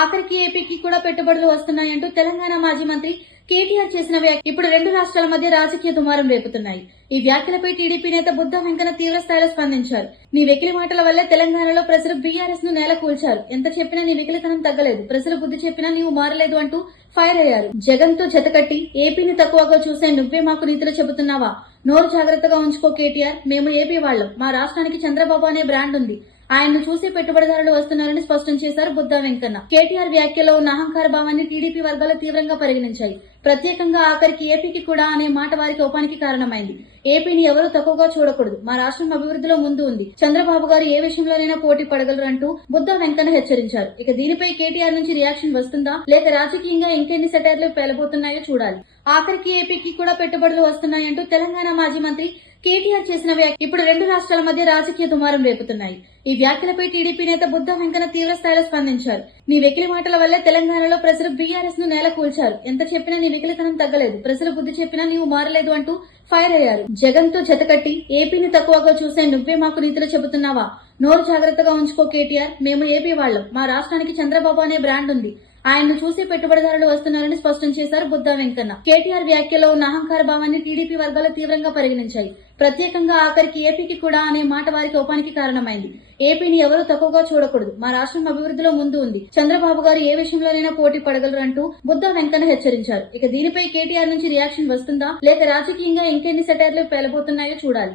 ఆఖరికి ఏపీకి కూడా పెట్టుబడులు వస్తున్నాయంటూ తెలంగాణ మాజీ మంత్రి కేటీఆర్ చేసిన వ్యాఖ్య ఇప్పుడు రెండు రాష్ట్రాల మధ్య రాజకీయ దుమారం రేపుతున్నాయి. ఈ వ్యాఖ్యలపై టీడీపీ నేత బుద్ధ వెంకన్న తీవ్ర స్థాయిలో స్పందించారు. నీ వెకిలి మాటల వల్లే తెలంగాణలో ప్రజలు బీఆర్ఎస్ను నేల కూల్చారు. ఎంత చెప్పినా నీ వెకిలితనం తగ్గలేదు. ప్రజలు బుద్ధి చెప్పినా నీవు మారలేదు అంటూ ఫైర్ అయ్యారు. జగన్తో జతకట్టి ఏపీని తక్కువగా చూసే నువ్వే మాకు నీతులు చెబుతున్నావా? నోరు జాగ్రత్తగా ఉంచుకో కేటీఆర్. మేము ఏపీ వాళ్ళం. మా రాష్ట్రానికి చంద్రబాబు అనే బ్రాండ్ ఉంది. ఆయన్ను చూసి పెట్టుబడిదారులు వస్తున్నారని స్పష్టం చేశారు బుద్ధ వెంకన్న. కేటీఆర్ వ్యాఖ్యలో ఉన్న అహంకార భావాన్ని టీడీపీ వర్గాలు తీవ్రంగా పరిగణించాయి. ప్రత్యేకంగా ఆఖరికి ఏపీకి కూడా అనే మాట వారికి ఉపానికి కారణమైంది. ఏపీని ఎవరూ తక్కువగా చూడకూడదు. మా రాష్ట్రం అభివృద్ధిలో ముందు ఉంది. చంద్రబాబు గారు ఏ విషయంలోనైనా పోటీ పడగలరు అంటూ బుద్ధ వెంకన్న హెచ్చరించారు. ఇక దీనిపై కేటీఆర్ నుంచి రియాక్షన్ వస్తుందా? లేక రాజకీయంగా ఇంకెన్ని సెటైర్లు పేలబోతున్నాయో చూడాలి. ఆఖరికి ఏపీకి కూడా పెట్టుబడులు వస్తున్నాయంటూ తెలంగాణ మాజీ మంత్రి కేటీఆర్ చేసిన వ్యాఖ్య ఇప్పుడు రెండు రాష్ట్రాల మధ్య రాజకీయ దుమారం రేపుతున్నాయి. ఈ వ్యాఖ్యలపై టీడీపీ నేత బుద్ధ వెంకన తీవ్ర స్థాయిలో స్పందించారు. నీ వెకిలి మాటల వల్లే తెలంగాణలో ప్రజలు బీఆర్ఎస్ను నేల కూల్చారు. ఎంత చెప్పినా నీ వెకిలితనం తగ్గలేదు. ప్రజలు బుద్ధి చెప్పినా నీవు మారలేదు అంటూ ఫైర్ అయ్యారు. జగన్తో జతకట్టి ఏపీని తక్కువగా చూసే నువ్వే మాకు నీతులు చెబుతున్నావా? నోరు జాగ్రత్తగా ఉంచుకో కేటీఆర్. మేము ఏపీ వాళ్ళం. మా రాష్ట్రానికి చంద్రబాబు అనే బ్రాండ్ ఉంది. ఆయన్ను చూసి పెట్టుబడిదారులు వస్తున్నారని స్పష్టం చేశారు బుద్ధ వెంకన్న. కేటీఆర్ వ్యాఖ్యలో ఉన్న అహంకార భావాన్ని టీడీపీ వర్గాలు తీవ్రంగా పరిగణించాయి. ప్రత్యేకంగా ఆఖరికి ఏపీకి కూడా అనే మాట వారి కోపానికి కారణమైంది. ఏపీని ఎవరూ తక్కువగా చూడకూడదు. మా రాష్ట్రం అభివృద్ధిలో ముందు ఉంది. చంద్రబాబు గారు ఏ విషయంలోనైనా పోటీ పడగలరు అంటూ బుద్ధ వెంకన్న హెచ్చరించారు. ఇక దీనిపై కేటీఆర్ నుంచి రియాక్షన్ వస్తుందా? లేక రాజకీయంగా ఇంకెన్ని సెటైర్లు పేలబోతున్నాయో చూడాలి.